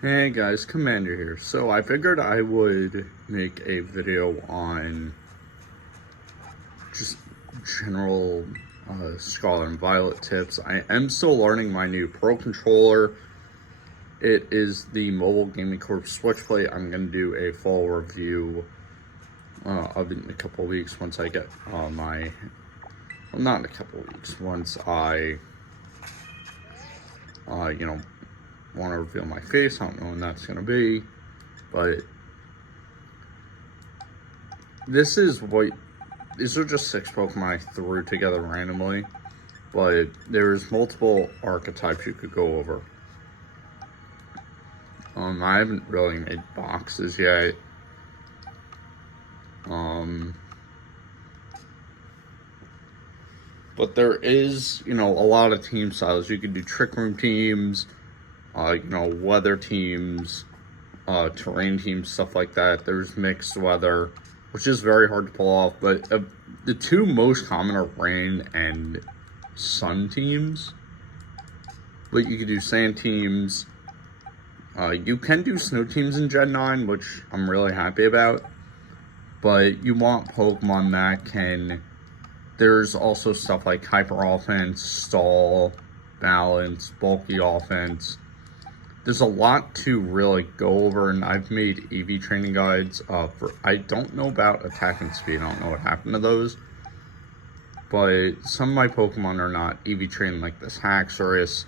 Hey guys, Commander here. So I figured I would make a video on just general Scarlet and Violet tips. I am still learning my new Pro controller. It is the Mobile Gaming Corp Switchblade. I'm going to do a full review of it in a couple weeks once I get my... Well, not in a couple weeks. Once I, want to reveal my face. I don't know when that's going to be. But these are just 6 Pokemon I threw together randomly, but there's multiple archetypes you could go over. I haven't really made boxes yet. But there is, a lot of team styles. You could do Trick Room teams, weather teams, terrain teams, stuff like that. There's mixed weather, which is very hard to pull off, but the two most common are rain and sun teams. But you could do sand teams. You can do snow teams in Gen 9, which I'm really happy about. But you want Pokemon that can... There's also stuff like Hyper Offense, Stall, Balance, Bulky Offense. There's a lot to really go over, and I've made EV training guides I don't know about Attack and Speed. I don't know what happened to those. But some of my Pokemon are not EV trained, like this Haxorus.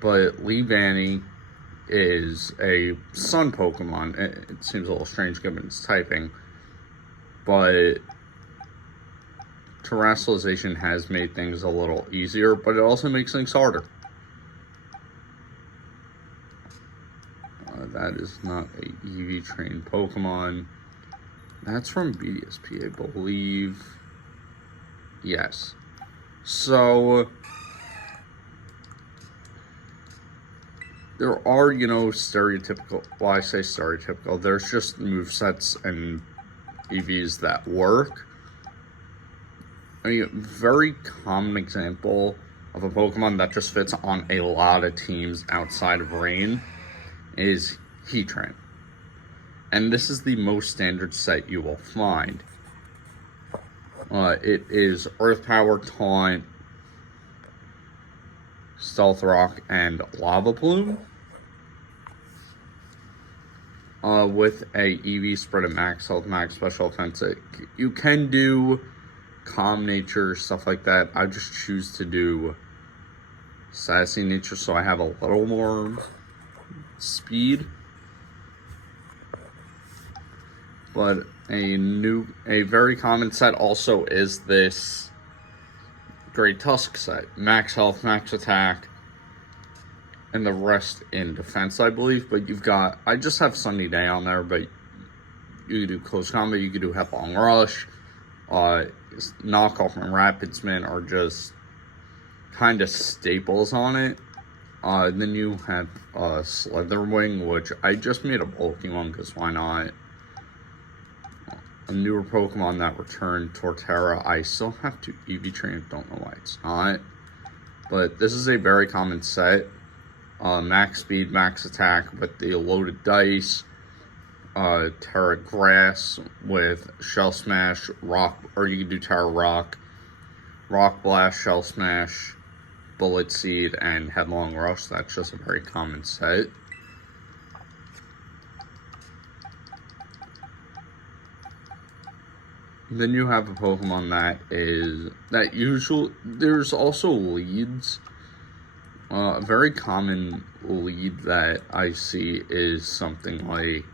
But Leavanny is a Sun Pokemon. It seems a little strange given its typing. But Terrestrialization has made things a little easier, but it also makes things harder. That is not a EV trained Pokemon. That's from BDSP, I believe. Yes. So there are, stereotypical, well, I say stereotypical, there's just movesets and EVs that work. I mean, very common example of a Pokemon that just fits on a lot of teams outside of Rain is Heatran. And this is the most standard set you will find. It is Earth Power, Taunt, Stealth Rock, and Lava Plume. With a EV spread of max health, max special offense. You can do Calm Nature, stuff like that. I just choose to do Sassy Nature so I have a little more speed. But a very common set also is this Great Tusk set. Max health, max attack, and the rest in defense, I believe. But I just have Sunny Day on there, but you could do Close Combat, you could do Headlong Rush. Knockoff and Rapidsman are just kind of staples on it. Then you have Slitherwing, which I just made a bulky one because why not? A newer Pokemon that returned, Torterra. I still have to EV train, don't know why it's not. But this is a very common set. Max speed, max attack with the loaded dice. Terra Grass with Shell Smash, Rock, or you can do Terra Rock, Rock Blast, Shell Smash, Bullet Seed, and Headlong Rush. That's just a very common set. Then you have a Pokemon there's also leads. A very common lead that I see is something like,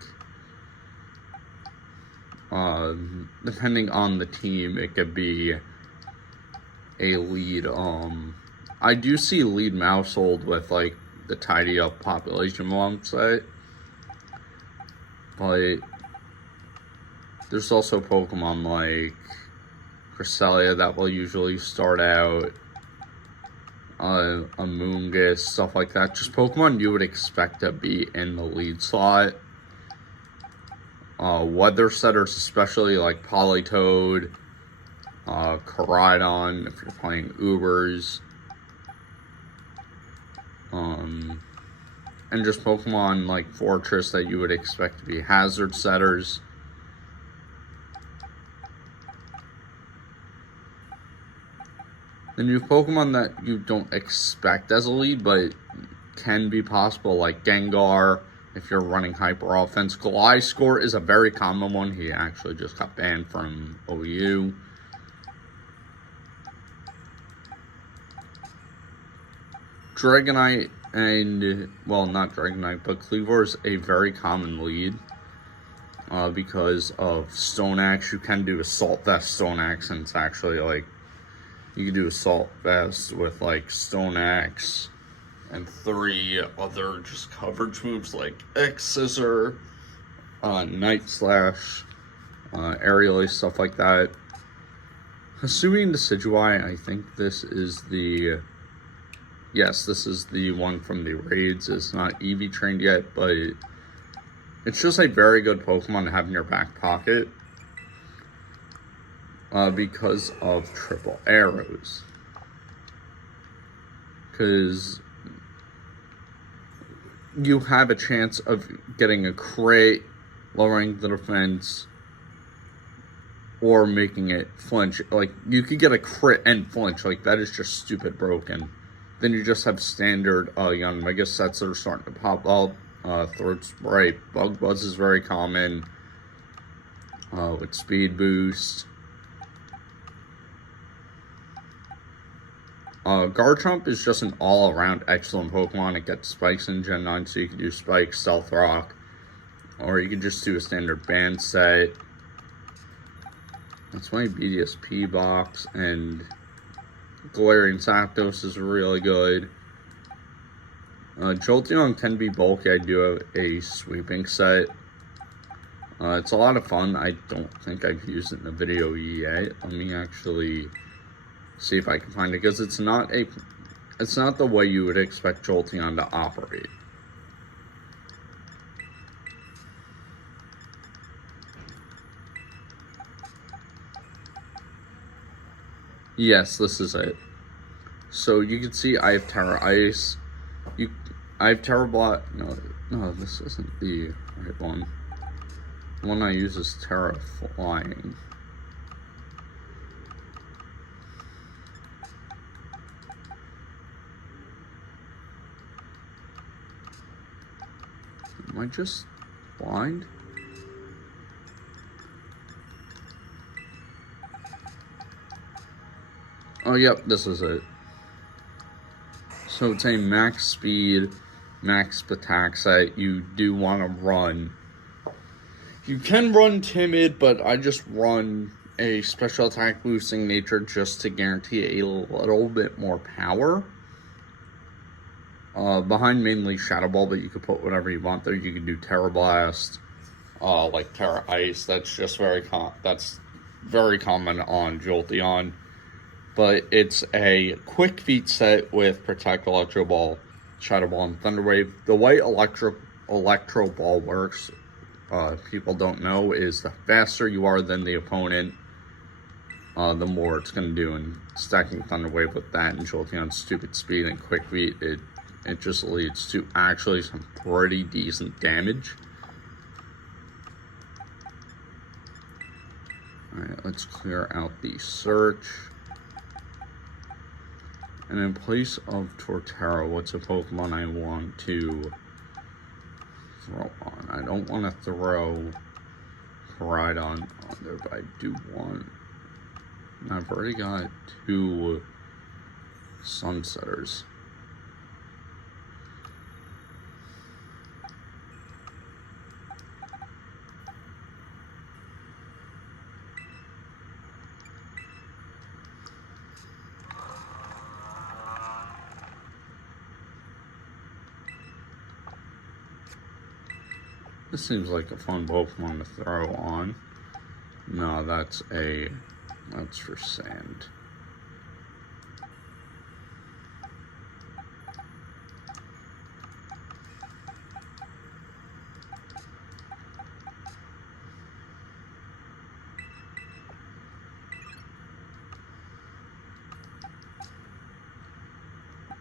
depending on the team, it could be a lead. I do see lead Mousehold with like the Tidy Up Population Bomb set, but there's also Pokemon like Cresselia that will usually start out, Amoonguss, stuff like that. Just Pokemon you would expect to be in the lead slot. Weather setters, especially like Politoed, Koraidon, if you're playing Ubers. and just Pokemon like Fortress that you would expect to be hazard setters. Then you have Pokemon that you don't expect as a lead, but can be possible, like Gengar, if you're running Hyper Offense. Gliscor is a very common one. He actually just got banned from OU. Dragonite and, well, not Dragonite, but Cleavor is a very common lead because of Stone Axe. You can do Assault Vest Stone Axe, and it's actually like, you can do Assault Vest with like Stone Axe and 3 other just coverage moves like X Scissor, Night Slash, Aerial Ace, stuff like that. Assuming Decidueye, I think this is the... Yes, this is the one from the raids. It's not EV trained yet, but it's just a very good Pokemon to have in your back pocket because of triple arrows. Because you have a chance of getting a crit, lowering the defense, or making it flinch. Like, you could get a crit and flinch. Like, that is just stupid broken. Then you just have standard young Mega sets that are starting to pop up. Throat Spray, Bug Buzz is very common with Speed Boost. Garchomp is just an all-around excellent Pokemon. It gets Spikes in Gen 9, so you can do Spike, Stealth Rock, or you can just do a standard band set. That's my BDSP box, and Galarian Zapdos is really good. Jolteon can be bulky. I do have a sweeping set. It's a lot of fun. I don't think I've used it in a video yet. Let me actually see if I can find it, because it's not the way you would expect Jolteon to operate. Yes, this is it. So you can see I have Terra Ice. I have Terra Blast. No, this isn't the right one. The one I use is Terra Flying. Am I just blind? Oh, yep, this is it. So it's a max speed, max attack set. You do want to run. You can run Timid, but I just run a special attack boosting nature just to guarantee a little bit more power. Behind mainly Shadow Ball, but you could put whatever you want there. You can do Terra Blast, like Terra Ice. That's just very common on Jolteon. But it's a quick feat set with Protect, Electro Ball, Shadow Ball, and Thunder Wave. The way Electro Ball works, people don't know, is the faster you are than the opponent, the more it's going to do. And stacking Thunder Wave with that and Jolteon's stupid speed and quick feat, it just leads to actually some pretty decent damage. Alright, let's clear out the search. And in place of Torterra, what's a Pokemon I want to throw on? I don't want to throw Koraidon on there, but I do want... I've already got 2 Sunsetters. This seems like a fun Pokemon to throw on. No, that's for sand.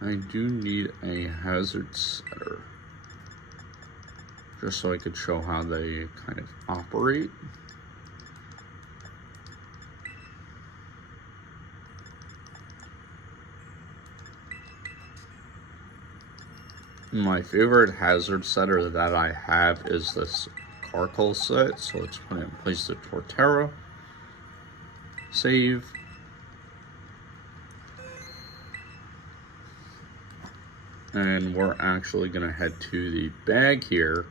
I do need a hazard setter. just so I could show how they kind of operate. My favorite hazard setter that I have is this Carcoal set, so let's put it in place the Torterra. Save. And we're actually going to head to the bag here.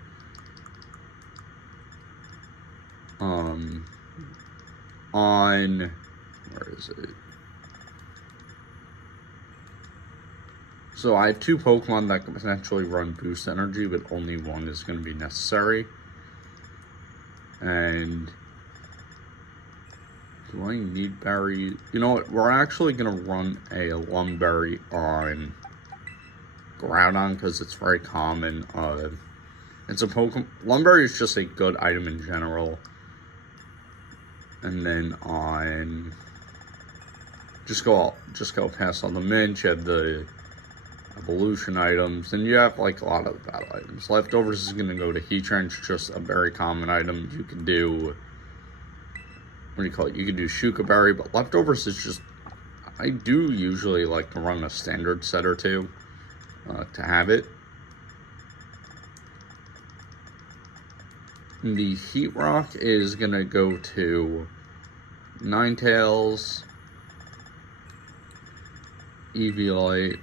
Where is it? So I have 2 Pokemon that can potentially run boost energy, but only one is going to be necessary. And do I need berry? You know what? We're actually going to run a Lumberry on Groudon because it's very common. It's a Pokemon. Lumberry is just a good item in general. And then on just go past all the mint. You have the evolution items, and you have like a lot of battle items. Leftovers is going to go to Heatranch, just a very common item. You can do, what do you call it? You can do Shuka Berry, but leftovers is just, I do usually like to run a standard set or two to have it. The Heat Rock is going to go to Ninetales, Eviolite.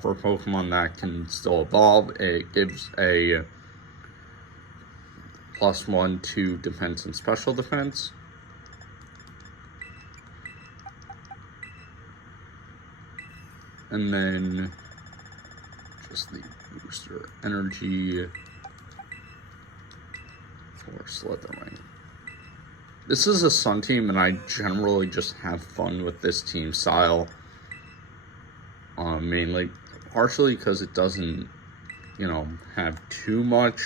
For Pokemon that can still evolve, it gives a +1 to defense and special defense. And then just the booster energy for Slithering. This is a Sun team, and I generally just have fun with this team style. Mainly, partially because it doesn't, have too much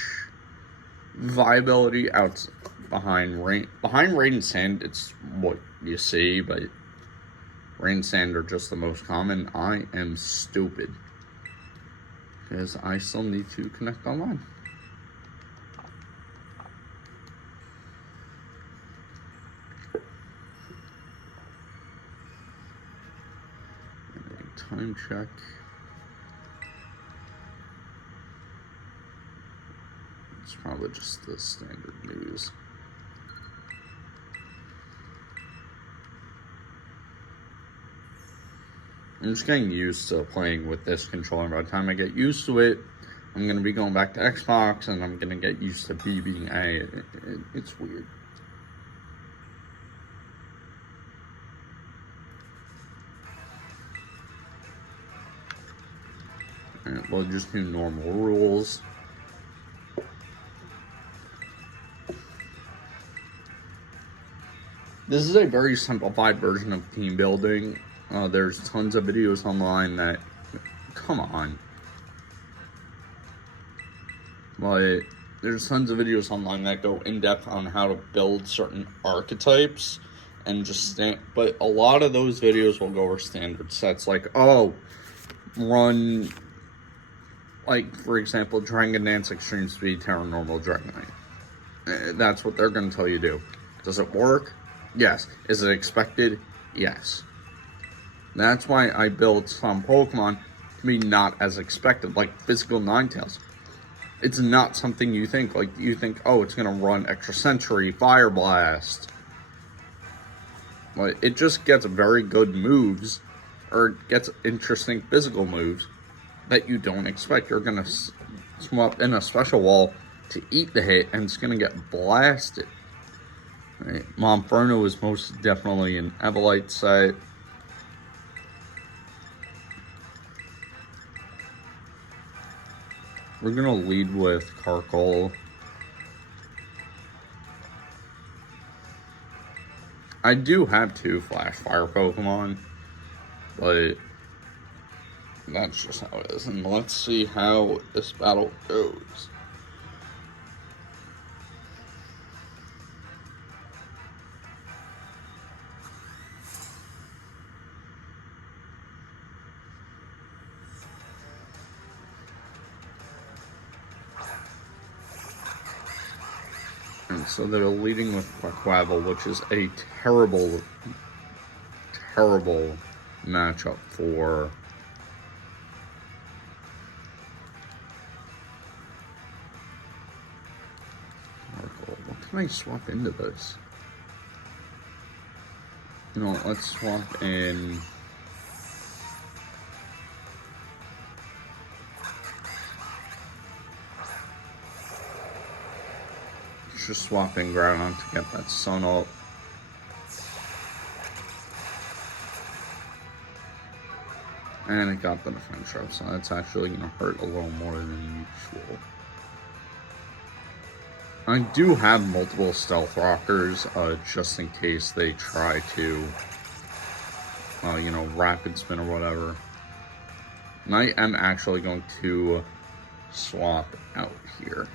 viability out behind Rain. Behind Rain and Sand, it's what you see, but Rain and Sand are just the most common. I am stupid because I still need to connect online. Time check. It's probably just the standard news. I'm just getting used to playing with this controller. By the time I get used to it, I'm going to be going back to Xbox, and I'm going to get used to BBA. It's weird. Alright, we'll just do normal rules. This is a very simplified version of team building. There's tons of videos online that, come on. But there's tons of videos online that go in depth on how to build certain archetypes and just but a lot of those videos will go over standard sets, like, run, like, for example, Dragon Dance Extreme Speed, Terra Normal, Dragonite. That's what they're going to tell you to do. Does it work? Yes. Is it expected? Yes. That's why I built some Pokemon to be not as expected, like Physical Ninetales. It's not something you think. Like, you think, oh, it's going to run Extra Sentry, Fire Blast. But it just gets very good moves, or it gets interesting physical moves that you don't expect. You're going to swap in a special wall to eat the hit, and it's going to get blasted. Right. Monferno is most definitely an Evolite set. We're going to lead with Carcoal. I do have 2 Flash Fire Pokemon, but that's just how it is. And let's see how this battle goes. And so they're leading with Quackwavel, which is a terrible, terrible matchup for Oracle. What can I swap into this? You know, let's swap in. Just swapping ground to get that sun up. And it got the defense up, so that's actually going to hurt a little more than usual. I do have multiple stealth rockers, just in case they try to, you know, rapid spin or whatever. And I am actually going to swap out here.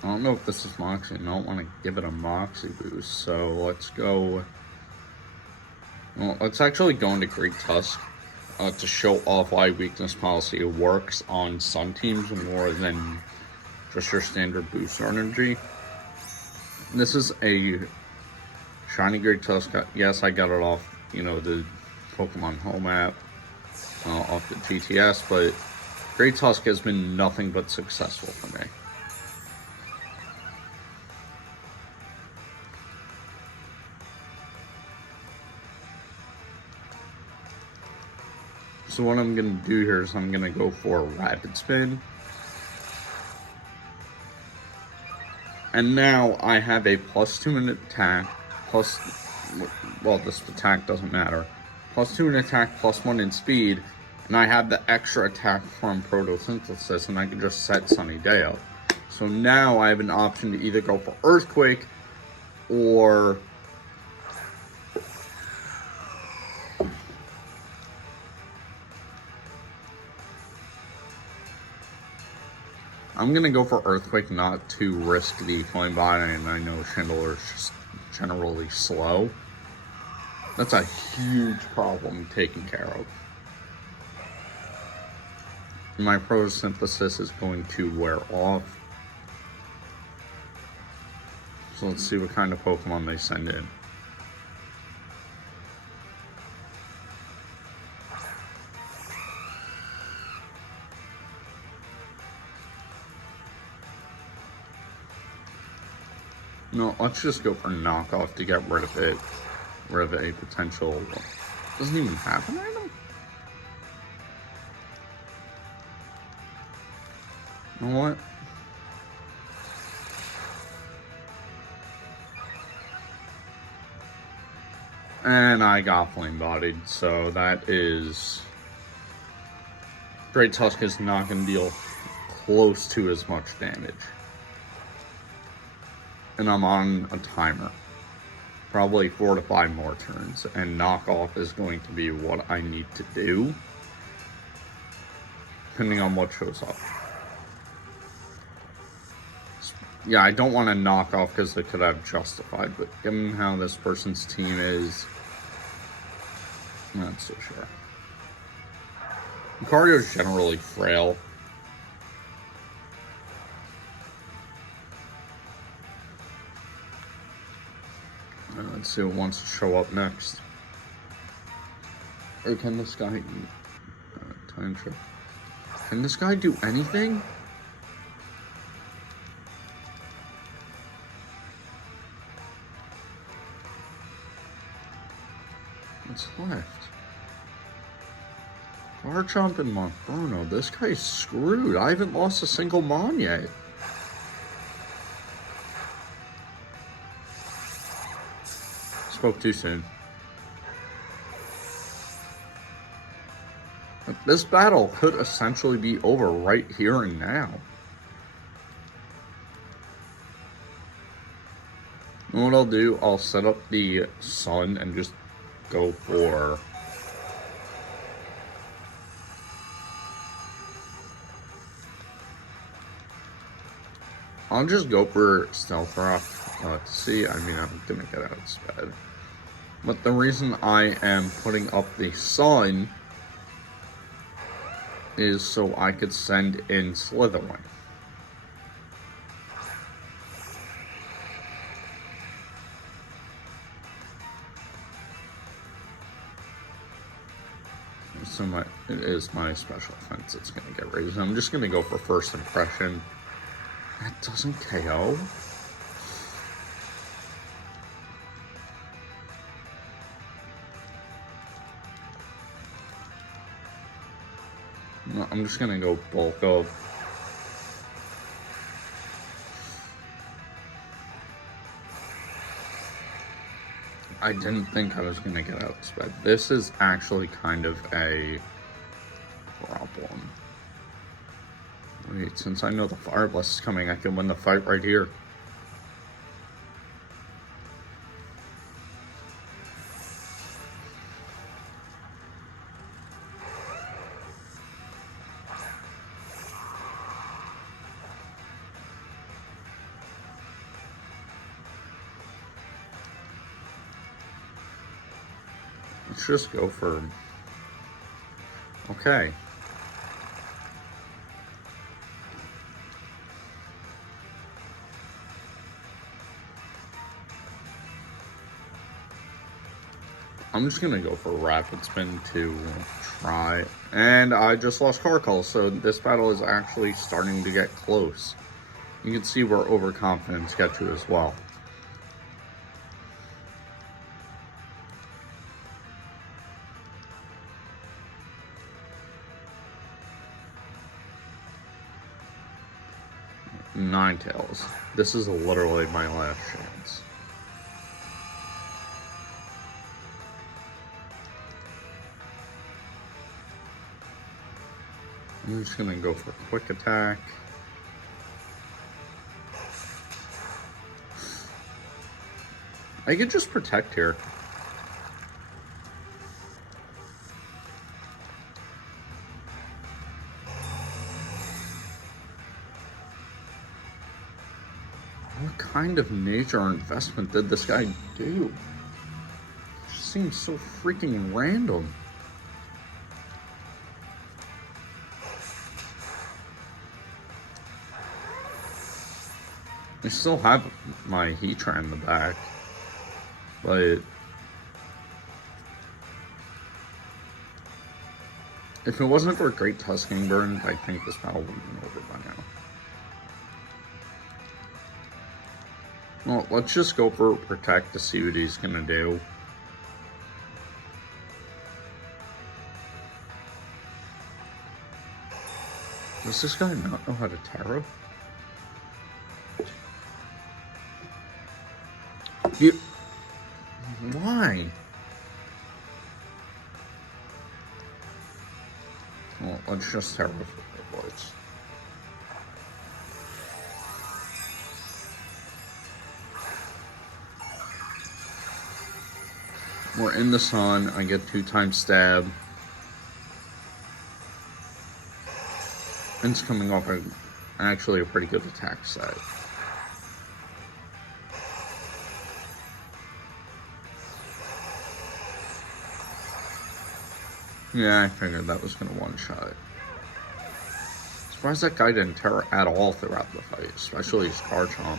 I don't know if this is Moxie. I don't want to give it a Moxie boost, so let's go. Well, let's actually go into Great Tusk to show off why weakness policy works on some teams more than just your standard boost energy. This is a shiny Great Tusk. Yes, I got it off, you know, the Pokemon Home app, off the GTS, but Great Tusk has been nothing but successful for me. So what I'm going to do here is I'm going to go for a rapid spin. And now I have a +2 in attack, well, this attack doesn't matter. +2 in attack, +1 in speed, and I have the extra attack from photosynthesis, and I can just set Sunny Day up. So now I have an option to either go for Earthquake or I'm going to go for Earthquake, not to risk the Flame Body, and I know Chandler is just generally slow. That's a huge problem taken care of. My photosynthesis is going to wear off. So let's see what kind of Pokemon they send in. No, let's just go for knockoff to get rid of it. Rid of a potential. Doesn't even have an item? You know what? And I got flame bodied, so that is. Great Tusk is not going to deal close to as much damage. And I'm on a timer. Probably 4 to 5 more turns. And knockoff is going to be what I need to do. Depending on what shows up. Yeah, I don't want to knock off because they could have justified. But given how this person's team is, I'm not so sure. Lucario is generally frail. Let's see what wants to show up next. Or can this guy time trip? Can this guy do anything? What's left? Garchomp and Monferno. This guy's screwed. I haven't lost a single Mon yet. Spoke too soon. But this battle could essentially be over right here and now. And what I'll do, I'll set up the sun and just go for... I'll just go for Stealth Rock to see. I mean, I'm gonna get out of sped. But the reason I am putting up the sun is so I could send in Slytherin. So it is my special offense that's going to get raised. I'm just going to go for first impression. That doesn't KO. No, I'm just going to go bulk up. I didn't think I was going to get outsped. This is actually kind of a problem. Wait, since I know the Fire Blast is coming, I can win the fight right here. Let's just go for... Okay. I'm just gonna go for Rapid Spin to try. And I just lost Carcall, so this battle is actually starting to get close. You can see where overconfidence gets you as well. Ninetales. This is literally my last chance. I'm just gonna go for quick attack. I could just protect here. What kind of nature investment did this guy do? It just seems so freaking random. I still have my Heatran in the back, but if it wasn't for a great Tusking Burn, I think this battle would have been over by now. Well, let's just go for Protect to see what he's gonna do. Does this guy not know how to tarot? Why? Well, let's just tarot for the voice. We're in the sun. I get 2x stab. And it's coming off actually a pretty good attack set. Yeah, I figured that was going to one-shot. Surprised that guy didn't tear at all throughout the fight, especially his Garchomp.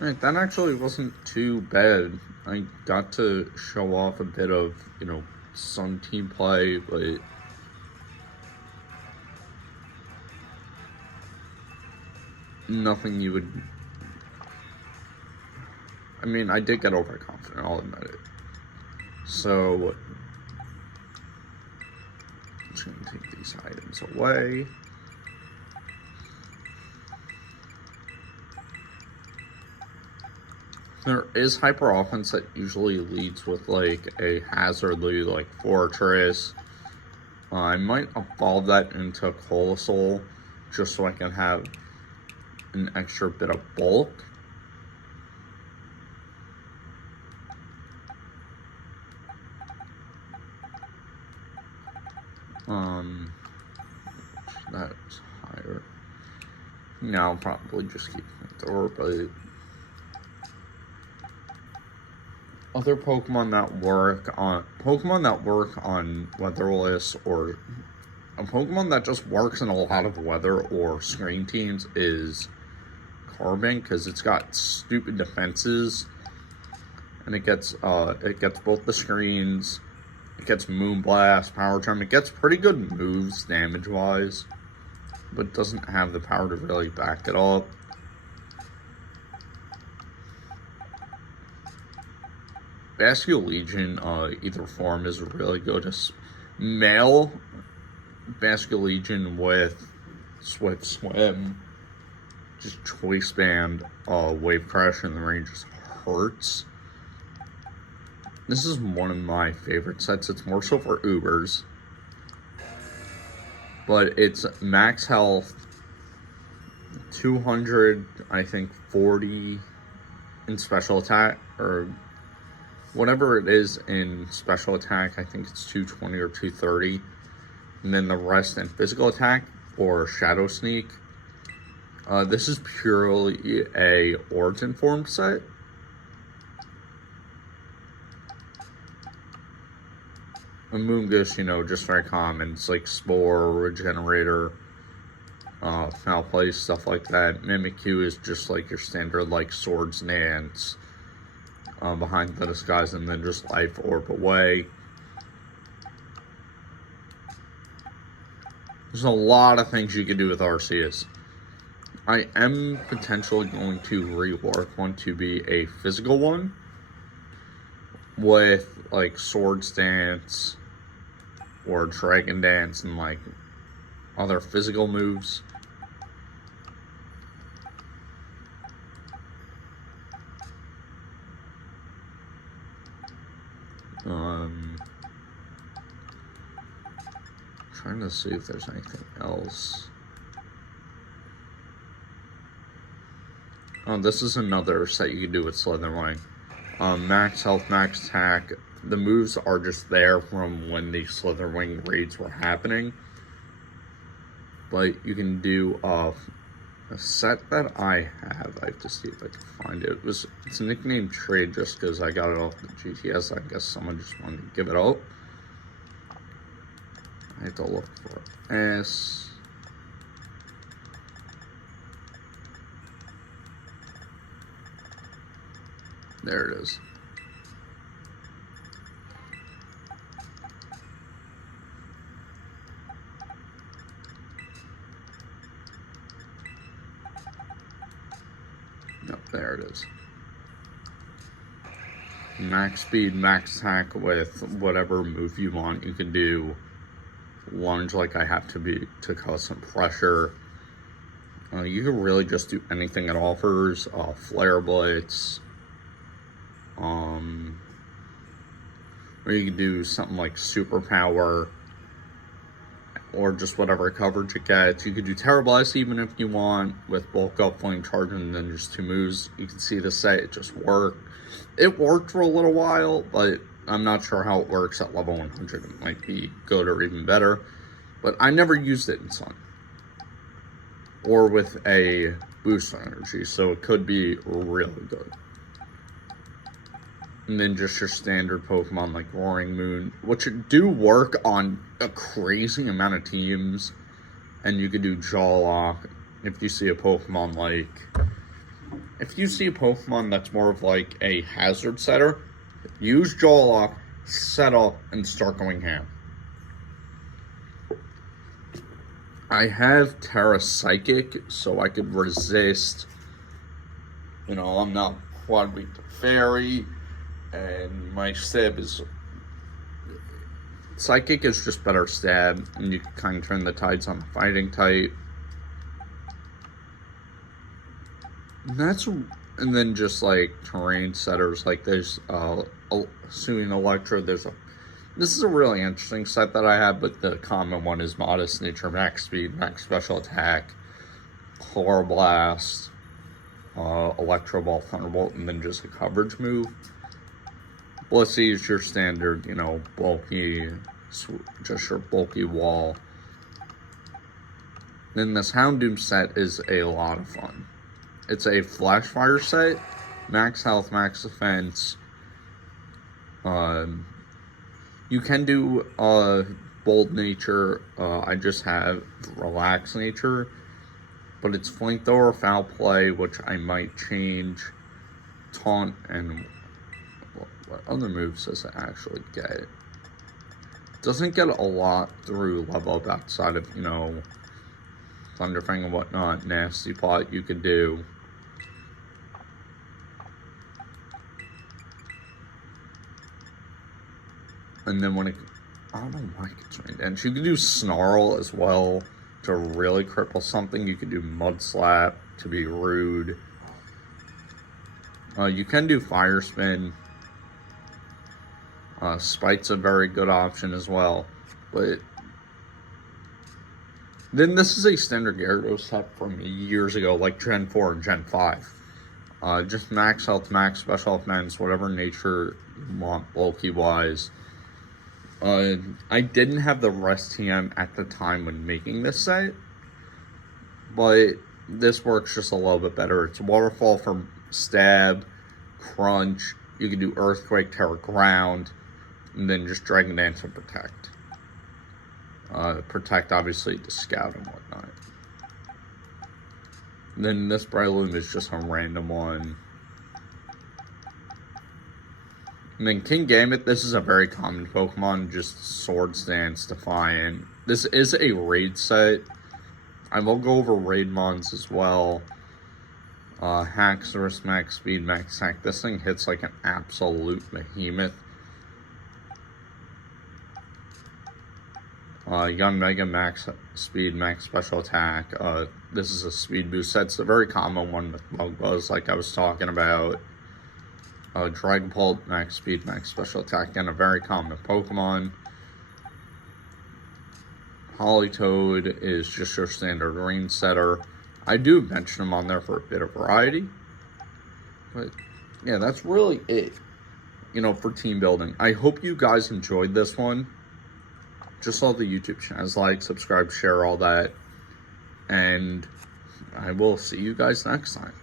Alright, that actually wasn't too bad. I got to show off a bit of, Sun team play, but nothing you would... I mean, I did get overconfident, I'll admit it. So, I'm just going to take these items away. There is hyper offense that usually leads with like a hazardly like Fortress. I might evolve that into Colasol just so I can have an extra bit of bulk. That's higher. I'll probably just keep it Thor, but other Pokemon that work on weatherless, or a Pokemon that just works in a lot of weather or screen teams is Carbon, because it's got stupid defenses, and it gets both the screens, it gets Moonblast, Power Charm, it gets pretty good moves damage wise, but doesn't have the power to really back it up. Basculegion, either form is really good. As male Basculegion with Swift Swim, just Choice Band, Wave Crash in the range just hurts. This is one of my favorite sets. It's more so for Ubers, but it's max health, 200, I think 40 in special attack, or whatever it is in special attack. I think it's 220 or 230, and then the rest in physical attack or Shadow Sneak. This is purely a Origin form set. A Moongus, just very common. It's like Spore, Regenerator, Foul Play, stuff like that. Mimikyu is just like your standard, like Swords Dance, behind the disguise, and then just Life Orb away. There's a lot of things you can do with Arceus. I am potentially going to rework one to be a physical one with like Swords Dance or Dragon Dance and like other physical moves. Trying to see if there's anything else. Oh, this is another set you can do with Slitherwing. Max health, max attack. The moves are just there from when the Slitherwing raids were happening. But you can do a set that I have to see if I can find it. It's a nickname trade just because I got it off the GTS. I guess someone just wanted to give it out. I have to look for S. There it is. Yep, there it is. Max speed, max attack with whatever move you want. You can do lunge like I have to cause some pressure. You can really just do anything it offers. Flare Blitz. Or you can do something like Superpower, or just whatever coverage it gets. You could do Terrorblast even if you want, with Bulk Up, Flame Charge, and then just 2 moves. You can see the set, it just worked. It worked for a little while, but I'm not sure how it works at level 100. It might be good or even better, but I never used it in Sun. Or with a boost energy, so it could be really good. And then just your standard Pokemon like Roaring Moon, which do work on a crazy amount of teams. And you could do Jaw Lock if you see a Pokemon that's more of like a hazard setter. Use Jaw Lock, set up, and start going ham. I have Terra Psychic, so I could resist. I'm not Quad Weak to Fairy. And my stab is... Psychic is just better stab, and you can kind of turn the tides on the fighting type. And then just like terrain setters, like there's Suing Electra. This is a really interesting set that I have, but the common one is Modest Nature, max speed, max special attack, Chloroblast, Electro Ball, Thunderbolt, and then just a coverage move. Blissey is your standard, bulky, just your bulky wall. Then this Houndoom set is a lot of fun. It's a flash fire set, max health, max defense. You can do bold nature. I just have relaxed nature, but it's flamethrower, foul play, which I might change. Taunt, and what other moves does it actually get? Doesn't get a lot through level up outside of, Thunderfang and whatnot. Nasty Plot you could do. And then I don't know why it gets rained dance. You can do Snarl as well to really cripple something. You can do Mud Slap to be rude. You can do Fire Spin. Spite's a very good option as well. But then this is a standard Gyarados set from years ago, like Gen 4 and Gen 5. Just max health, max special offense, whatever nature you want, bulky-wise. I didn't have the Rest TM at the time when making this set, but this works just a little bit better. It's Waterfall from Stab, Crunch, you can do Earthquake, Terra Ground, and then just Dragon Dance and Protect. Protect, obviously, to Scout and whatnot. And then this Breloom is just a random one. And then King Gambit, this is a very common Pokemon, just Swords Dance, Defiant. This is a raid set. I will go over raid mons as well. Haxorus, max speed, max attack. This thing hits like an absolute behemoth. Young Mega, max speed, max special attack. This is a speed boost set. It's a very common one with Bug Buzz, like I was talking about. Dragapult, max speed, max special attack, and a very common Pokemon. Politoed is just your standard rain setter. I do mention them on there for a bit of variety. But yeah, that's really it, for team building. I hope you guys enjoyed this one. Just all the YouTube channels, like, subscribe, share, all that. And I will see you guys next time.